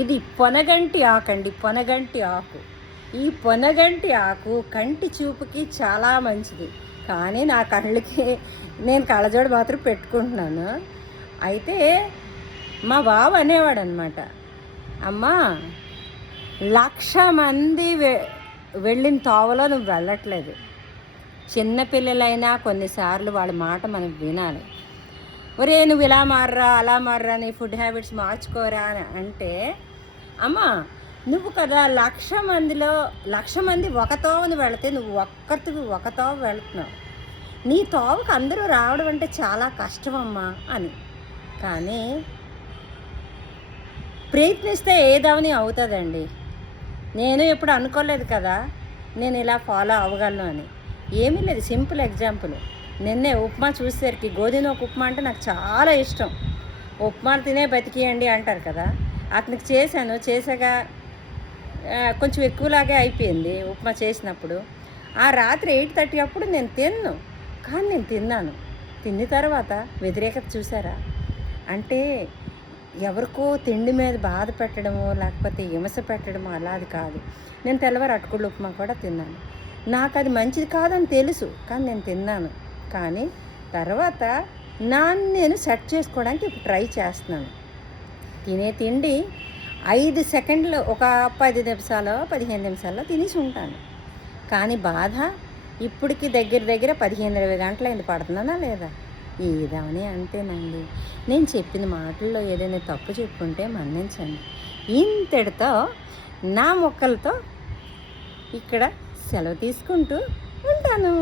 ఇది పొనగంటి ఆకండి, పొనగంటి ఆకు. ఈ పొనగంటి ఆకు కంటి చూపుకి చాలా మంచిది. కానీ నా కళ్ళకి నేను కళ్ళజోడు మాత్రం పెట్టుకుంటున్నాను. అయితే మా బావ అనేవాడు అనమాట, అమ్మా 1,00,000 మంది వెళ్ళిన తోవలో నువ్వు వెళ్ళట్లేదు. చిన్నపిల్లలైనా కొన్నిసార్లు వాళ్ళ మాట మనం వినాలి. ఒరే నువ్వు ఇలా మార్రా, అలా మార్రా, నీ ఫుడ్ హ్యాబిట్స్ మార్చుకోరా అని అంటే, అమ్మా నువ్వు కదా 1,00,000 మందిలో 1,00,000 మంది ఒక తోవను వెళితే నువ్వు ఒక్కటివి ఒక తోవ వెళుతున్నావు. నీ తోవకు అందరూ రావడం అంటే చాలా కష్టమమ్మా అని. కానీ ప్రయత్నిస్తే ఏదవని అవుతుందండి. నేను ఎప్పుడు అనుకోలేదు కదా నేను ఇలా ఫాలో అవ్వగలను అని. ఏమీ లేదు, సింపుల్ ఎగ్జాంపుల్. నిన్నే ఉప్మా చూసేసరికి, గోధుమ ఉప్మా అంటే నాకు చాలా ఇష్టం. ఉప్మాలు తినే బతికియండి అంటారు కదా, అతనికి చేశాక కొంచెం ఎక్కువలాగే అయిపోయింది ఉప్మా చేసినప్పుడు. ఆ రాత్రి 8:30 అప్పుడు నేను తిన్ను, కానీ నేను తిన్నాను. తిన్న తర్వాత వ్యతిరేకత చూసారా? అంటే ఎవరికో తిండి మీద బాధ పెట్టడమో లేకపోతే హింస పెట్టడమో అలాది కాదు. నేను తెల్లవారు అటుకుళ్ళు ఉప్మా కూడా తిన్నాను. నాకు అది మంచిది కాదని తెలుసు, కానీ నేను తిన్నాను. కానీ తర్వాత నేను సెట్ చేసుకోవడానికి ఇప్పుడు ట్రై చేస్తున్నాను. తినే తిండి 5 సెకండ్లు, ఒక 10 నిమిషాలు 15 నిమిషాల్లో తినేసి ఉంటాను. కానీ బాధ ఇప్పటికి దగ్గర 15-20 గంటలైంది. పడుతున్నానా లేదా? ఏదామని అంటేనండి, నేను చెప్పిన మాటల్లో ఏదైనా తప్పు చెప్పుకుంటే మన్నించండి. ఇంతటితో నా మొక్కలతో ఇక్కడ సెలవు తీసుకుంటూ ఉంటాను.